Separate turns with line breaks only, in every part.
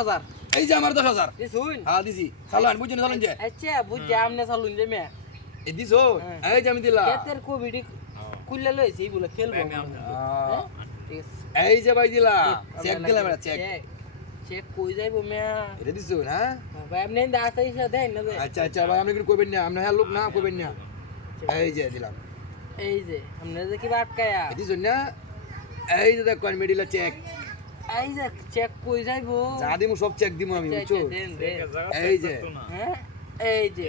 হাজার।
এই যে আমার দশ হাজার।
দিছুন
হ্যাঁ দিছি। চালান বুঝছেন চালান যে?
আচ্ছা বুঝছি আমনে চালুন যে মেয়ে।
এই দিছো?
হ্যাঁ।
এই যে আমি দিলাম।
কেতের কোভিড কুইলে লইছি বলে খেলব।
এই যে ভাই দিলাম। চেক দিলাম চেক।
চেক। কই যাইবো
এটা দিছো হ্যাঁ?
ভাই আপনি দেন না
আচ্ছা আচ্ছা ভাই আপনি কিন্তু কইবেন না আপনি হ্যাঁ লোক না কইবেন না। এই যে দিলাম।
এই যে আপনি যে কি আটকায়া।
দিছো না? এই যে দেখো মেডিলা চেক
এই যে চেক কই যাইবো
যা দিমু সব চেক দিমু আমি বুঝছ
দেন দেন
এই যে
হ্যাঁ এই যে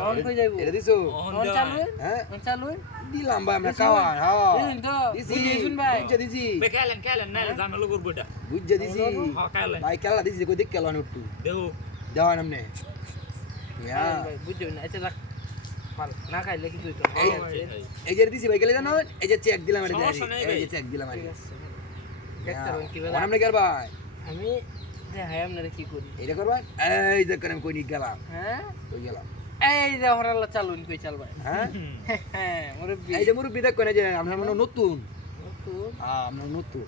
অন কই যাইবো
এটা দিছো
অন চালু
হ্যাঁ
অন চালু
দিলাম ভাই আমরা খাওয়া হ্যাঁ দিছি
ভাই?
বুঝছে দিছি
বেকালেন কালেন নাইলে ঝামেলা করব এটা
বুঝছে দিছি
হ্যাঁ
ভাই কেলা দিছি কই দেখ কেলা একটু
দেও
দেওয়া নামনে হ্যাঁ
বুঝছ না আচ্ছা রাখ না খাইলে কি তুই তো
এই এই যে দিছি ভাই গেলে জানো এই যে চেক দিলাম এটা এই যে চেক দিলাম আর ভাই।
আমি দেখাই আপনারা কি করি?
এটা করবা? এই দেখ আমি কই গেলাম।
হ্যাঁ?
গেলাম?
এই যে চালুন কই
হ্যাঁ?
হ্যাঁ মুরব্বি।
এই যে মুরব্বি দেখ কোনে যে আমরা মনে নতুন। হ্যাঁ আমরা নতুন।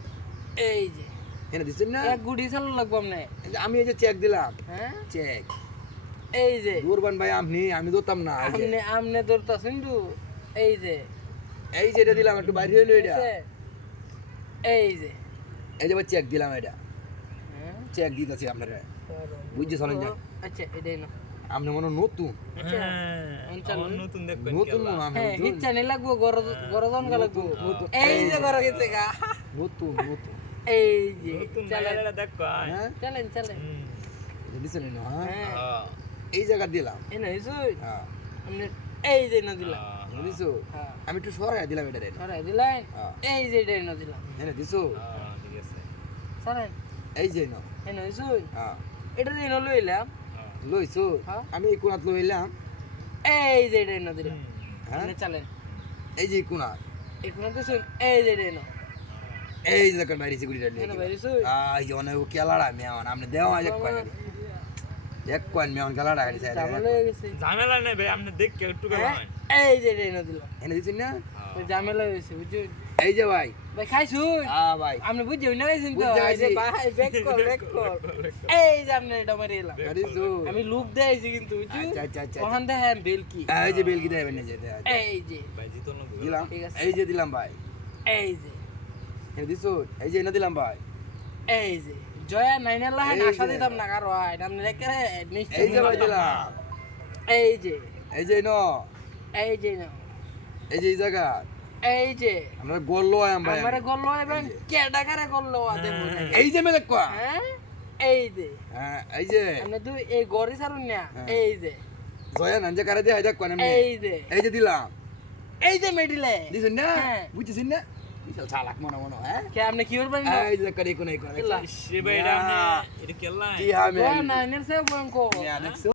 এই যে।
এনে দিছেন না?
এক গুড়ি চালু লাগবো আপনি।
আমি এই যে চেক দিলাম।
হ্যাঁ?
চেক
এই যে।
দুরবান ভাই আপনি আমি দোতাম না যে।
ধরতাছেন তো। এই যে।
এই যে এটা দিলাম একটু বাইরে হইল এটা।
এই যে।
এই যে চেক দিলাম এটা।
হ্যাঁ।
চেক দিতেছি আপনারা। বুঝছে চলেন যান
আচ্ছা এটাই না
আপনি মনে হয় নতুন।
হ্যাঁ নতুন
নতুন আমি
হ্যাঁ
নতুন।
হিচ্ছা নেই লাগবো গরজন গা লাগবো। এই যে গর গেছে গা।
নতুন নতুন।
এই যে
নতুন দেখো
হ্যাঁ?
চলেন চলেন
দিছেন না হ্যাঁ?
হ্যাঁ।
এই জায়গা দিলাম।
এই না
হ্যাঁ।
এই যে না দিলাম।
এটা দিছো
হ্যাঁ।
আমি একটু সরাই দিলাম এটা
দিলেন
হ্যাঁ।
এই যে এটাই না দিলাম।
দিছো
চলেন
এই যে ন
এই না
হ্যাঁ।
এটা দিয়ে না লইলাম
লইছো?
হ্যাঁ।
আমি এই কোনাত লইলাম
এই যে এটাই না দিলাম।
হ্যাঁ।
চলেন।
এই যে কোনা
এখন তো শুন এই যে এটাই না
এই যে দেখেন বাইরে
এই
লিয়ে
বাইরে শুন
আই অনেক কেলাড়া মেওয়ান আপনি দেওয়া এক কোয়ান এক কোয়ান মেওয়ান কেলাড়া গাড়ি সাইড
ঝামেলা
ঝামেলা নেই ভাই আপনি দেখ কে একটু
হ্যাঁ? এই যে এটাই না দিলাম।
এনে দিছেন না?
ঝামেলা হয়েছে বুঝছেন?
এই যে ভাই
ভাই খাইছুন
আ ভাই
আপনি বুঝছেন না খাইছেন তো এই যে ভাই ব্যাক কর ব্যাক কর এই যে আপনি এটা মারি এলাম
গাড়ি তো
আমি লুক দেখাইছি কিন্তু বুঝছেন
আচ্ছা আচ্ছা আচ্ছা
ওখান দেখেন বেল কি
এই যে বেলকি দেবেন এই যে
এই যে
ভাই জিতো না
দিলাম
ঠিক আছে।
এই যে দিলাম ভাই
এই যে
এনে দিছো এই যে এনে দিলাম ভাই
এই যে জয়া লাহান
এই
আশা দিতাম না কারও আয় আপনি রেখে
এই যে ভাই দিলাম
এই যে
এই যে ন
এই যে না
এই যে এই জায়গা
এই যে
আমরা গোল লয় আম ভাই
আমারে গল্ল এবং কেডা করে গল্ল আদে
এই যে মেলে কোয়া
হ্যাঁ? এই যে।
হ্যাঁ এই যে।
আপনি তুই এই গড়ি সারুন না
হ্যাঁ।
এই যে।
জয়া নাঞ্জা করে দিয়ে দেখ কোন
এই যে।
এই যে দিলাম।
এই যে মেডিলে।
দিছেন না?
হ্যাঁ।
বুঝছেন না? বিশাল চালাক মনে মনে হ্যাঁ?
কে আপনি কি করবেন
এই যে করে। কোন
কিলা?
সে ভাই এটা এটা কেলা
কি হ্যাঁ
বঙ্কো